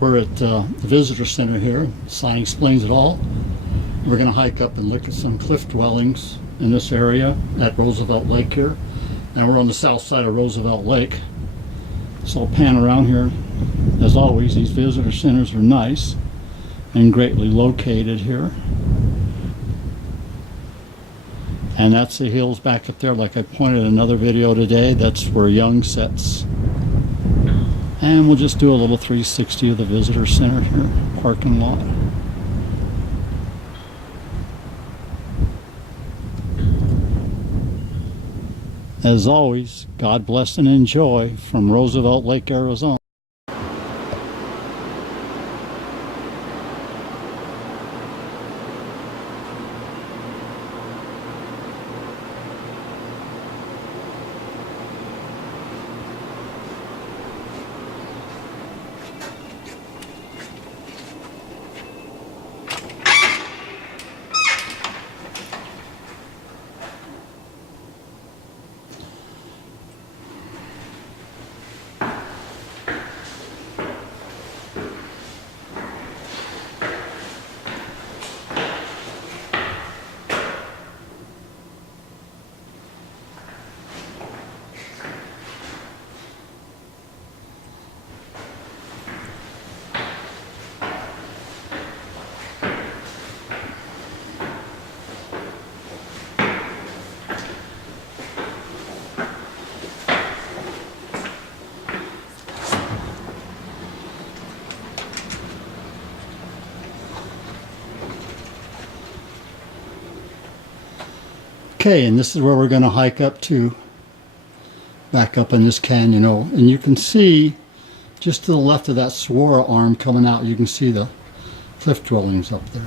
We're at the visitor center here. The sign explains it all. We're going to hike up and look at some cliff dwellings in this area at Roosevelt Lake here. And we're on the south side of Roosevelt Lake. So I'll pan around here. As always, these visitor centers are nice and greatly located here. And that's the hills back up there, like I pointed in another video today. That's where Young sets. And we'll just do a little 360 of the visitor center here, parking lot. As always, God bless and enjoy from Roosevelt Lake, Arizona. Okay, and this is where we're going to hike up to, back up in this canyon. And you can see just to the left of that saguaro arm coming out, you can see the cliff dwellings up there.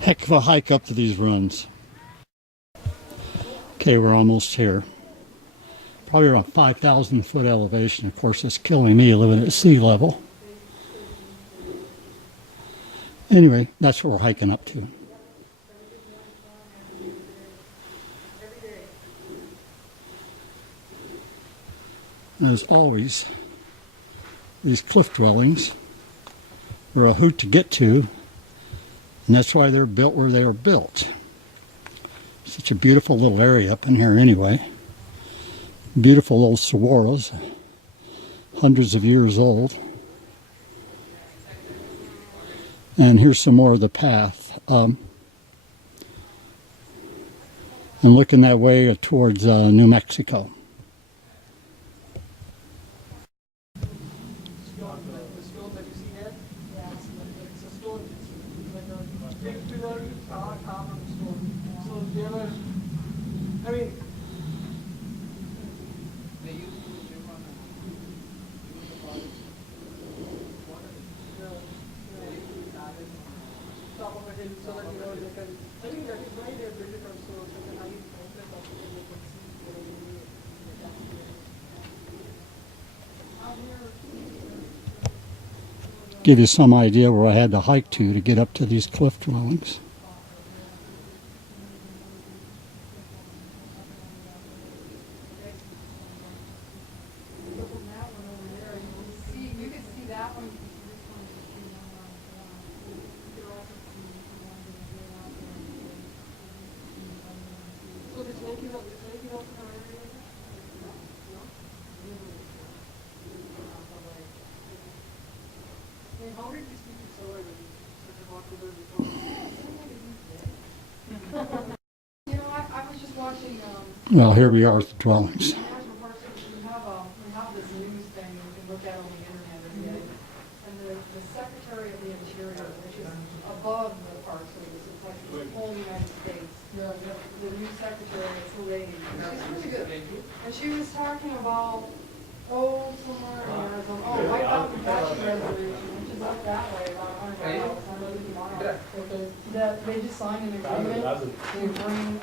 Heck of a hike up to these runs. Okay, we're almost here. Probably around 5,000 foot elevation. Of course, it's killing me living at sea level. Anyway, that's what we're hiking up to. And as always, these cliff dwellings are a hoot to get to. And that's why they're built where they are built. Such a beautiful little area up in here anyway. Beautiful old saguaros, hundreds of years old. And here's some more of the path. And looking that way towards New Mexico. Give you some idea where I had to hike to get up to these cliff dwellings. Well, here we are with the dwellings. We have this news thing you can look at on the internet every day. And the Secretary of the interior, which is above the Park Service. It's like the whole United States. The new secretary, it's a lady. She's pretty good. And she was talking about, somewhere in Arizona, White Mountain Apache Reservation, which is up that way, about 100 miles, 150 miles. That they just signed an agreement to bring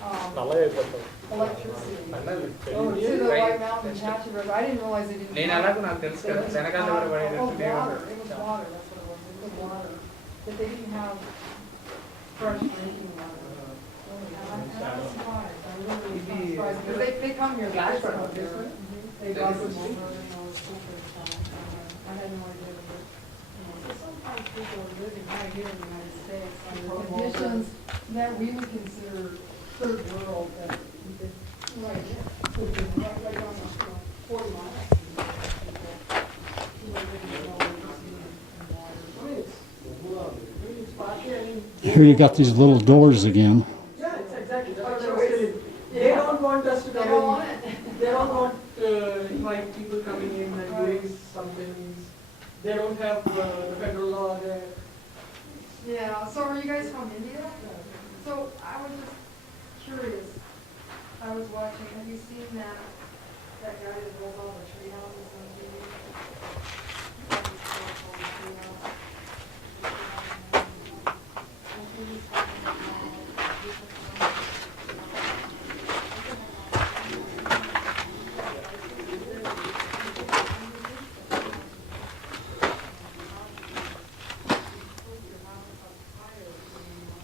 electricity to the White Mountain Apache River. I didn't realize they didn't have water. It was water, that's what it was. It was water. That they didn't have fresh drinking water. And I was surprised. I really was surprised. Because they come here. They brought them over, I had no idea. So sometimes people are living right here in the United States under conditions that we would consider third world, that right on the 40 miles. Here you got these little doors again. Yeah, it's exactly. They don't want us to They come don't in. want it. They don't want like people coming in and doing some things. They don't have the federal law there. Yeah, so are you guys from India? So I was just curious. I was watching, have you seen that guy that built all the tree houses on TV?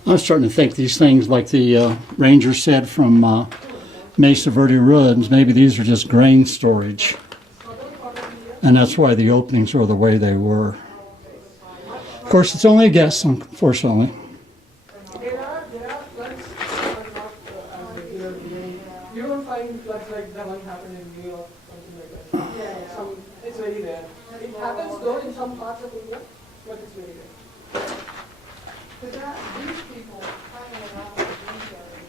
I'm starting to think these things, like the ranger said from Mesa Verde Woods, maybe these are just grain storage. And that's why the openings were the way they were. Of course, it's only a guess, unfortunately. There are floods, but not as regular. You don't find floods like the one happened in New York, something like that. Yeah. It's very rare. It happens though in some parts of India, but it's very rare. But these people kind of around the beach area,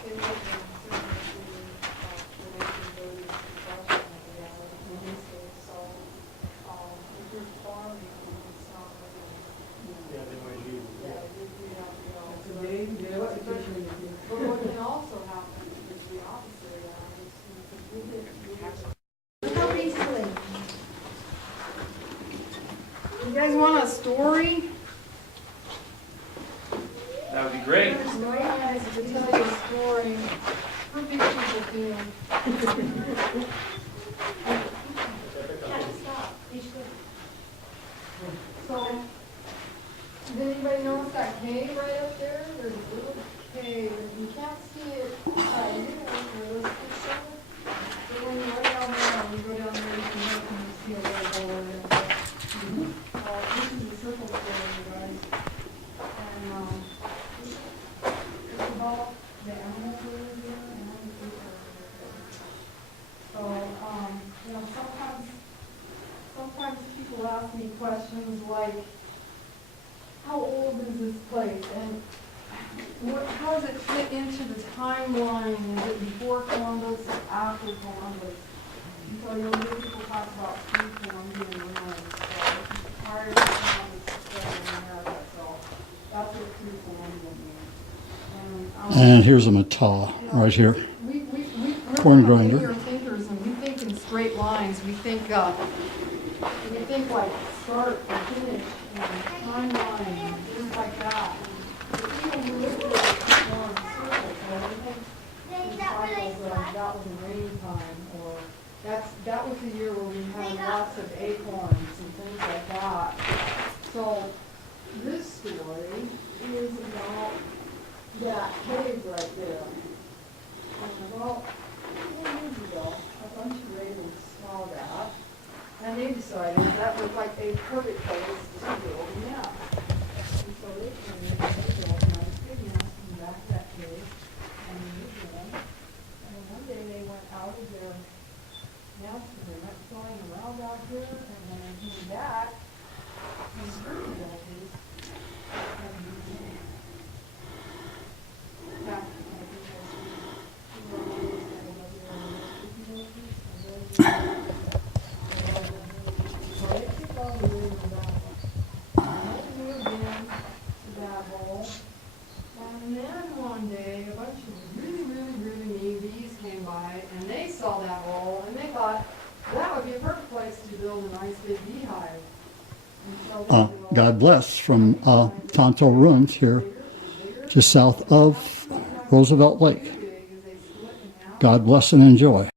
they live in similar to the 1930s construction of the reality. So if you're farming, it's not really. Yeah, they might leave. Yeah, you have to go. So they have a situation in India. But what can also happen is the opposite of that. Look how peacefully. You guys want a story? That would be great. It's very nice to tell you a story. How big people feel. So, does anybody notice that cave right up there? There's a little cave, and you can't see it right here, where this is showing. But when you go down there, you can look and you see a little hole in there. This is a circle story, you guys. And, it's about the animals that are here and how the people are here. So, sometimes people ask me questions like, how old is this place? And how does it fit into the timeline? Is it before Columbus or after Columbus? And so you'll hear people talk about pre-Columbian lands. So prior to Columbus discovering America. So that's what pre-Columbian means. And here's a matah right here. We're Corn grinder. linear thinkers, and we think in straight lines. We think like start and finish and timeline and things like that. The people who live here are in circles, so we think in cycles of that was a rainy time, or that was the year where we had lots of acorns and things like that. So this story is about that cave right there. And about 10 years ago, a bunch of ravens saw that, and they decided that was like a perfect place to build a nest. And so they came in and they built a nice big nest in the back of that cave, and they lived in it. And one day they went out of their nest and they went flying around out here, and when they came back, these bird villages had moved in. Yeah, I think that's build a nice big beehive. And so God bless from Tonto Ruins here, just south of Roosevelt Lake. God bless and enjoy.